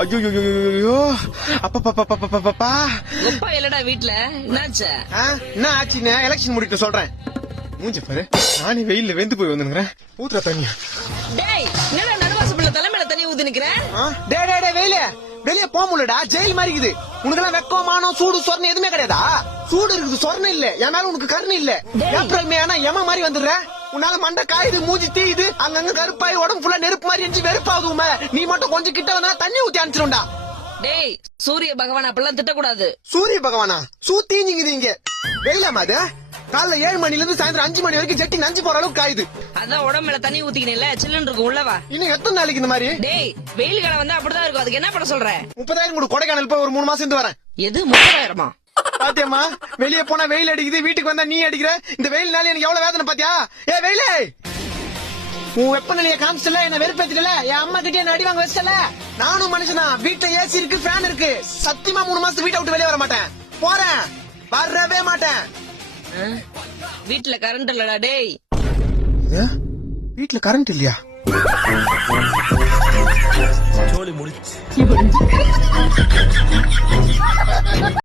ஐயோ அப்பா அப்பா இல்லடா வீட்ல என்னாச்சு? என்ன ஆச்சுன்னு எலெக்ஷன் முடிட்டு சொல்றேன். மூஞ்சி பாரு, நானே வெயில்ல வெந்து போய் வந்துக்கிறேன். ஊத்துற தண்ணியா? டேய் என்னடா நடுவாசு பிள்ளை தலைமையில தண்ணி ஊத்தி நிக்கிறேன்? டே வெயில வெளியே போக முடியலடா, ஜெயில் மாதிரி இருக்குது. உனக்கு வெக்கம் மானம் சூடு சொரணை எதுவுமே கிடையாதா? சூடு இருக்குது, சொரணை இல்ல. என் மேல உனக்கு கருணை இல்ல. ஏப்ரல் மே ஆனா எம மாதிரி வந்துடுற. உன்னால மண்டை காயுது, மூஞ்சி தீயுது, அங்கங்க கருப்பாய் உடம்பு ஃபுல்லா நெருப்பு மாதிரி எரிஞ்சு வெறுப்பாகுமே. நீ மட்டும் கொஞ்சம் கிட்ட வந்தா தண்ணி ஊத்தி அனுப்பிச்சிருண்டா. டேய் சூரிய பகவான் அப்பெல்லாம் திட்டக்கூடாது. சூரிய பகவானா? சூத்தீஞ்சிங்குது இங்க. வெயிலாமா அது? காலைல 7 மணில இருந்து சாயந்தரம் 5 மணி வரைக்கும் ஜெட்டி நஞ்சு போற அளவுக்கு காயுது. அதான் உடம்புல தண்ணி ஊத்திக்கணும்ல, சில்லுன்னு இருக்கும் உள்ளவா. இன்னும் எத்தனை நாளைக்கு இந்த மாதிரி? டேய் வெயில் காலம் வந்தா அப்படிதான் இருக்கும். அதுக்கு என்ன பண்ண சொல்ற? 30,000 கூட கொடைக்கானல் போய் ஒரு 3 மாசம் இருந்து வரேன். எது 30,000? பாத்தியம்மா, வெளியே போனா வெயில் அடிக்குது, வீட்டுக்கு வந்தா நீ அடிக்கிற. இந்த வெயில்னால எனக்கு எவ்வளவு வேதனை பாத்தியா? ஏ வெயிலே, உன் வெப்பநிலைய காமிச்சல, என்ன வெறுப்பேத்தில. என் அம்மா கிட்டே என்ன அடி வாங்க வச்சல. நானும் மனுஷனா, வீட்டுல ஏசி இருக்கு, ஃபேன் இருக்கு. சத்தியமா 3 மாசம் வீட்டை விட்டு வெளியே வர மாட்டேன். போறேன், வரவே மாட்டேன். வீட்டுல கரண்ட் இல்லடா. டேய் வீட்டுல கரண்ட் இல்லையா? சோலி முடிச்சு